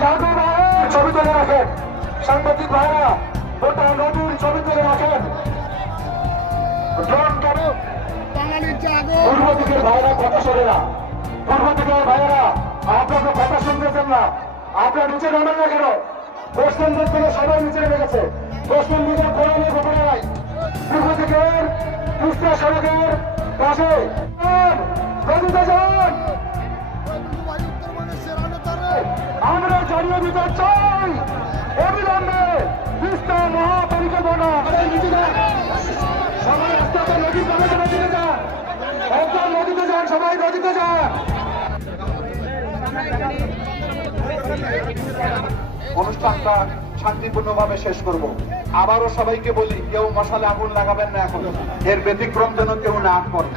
সাধু ভাইরা ছবি তুলে রাখেন। সাংবাদিক ভাইরা, গোটা নদীর ছবি তুলে রাখেন। পূর্ব দিকের ভাইরা পূর্ব দিকের আপনাকে কথা শুনতেছেন না। আপনার নিচে নামেন না কেন? থেকে সবাই নিচে নেমে গেছে। বসলেন নিজের কোরআনের নাই। পূর্ব দিকের কুষ্টিয়া সড়কের পাশে। নদীতে জানিয়ে চাই। অবিলম্বে মহাপরিকল্পনা সবাই পাশে নদীতে যান। একদম নদীতে যান, সবাই নদীতে যান। অনুষ্ঠানটা শান্তিপূর্ণভাবে শেষ করব। আবারও সবাইকে বলি, কেউ মশালে আগুন লাগাবেন না এখন। এর ব্যতিক্রম যেন কেউ না করে।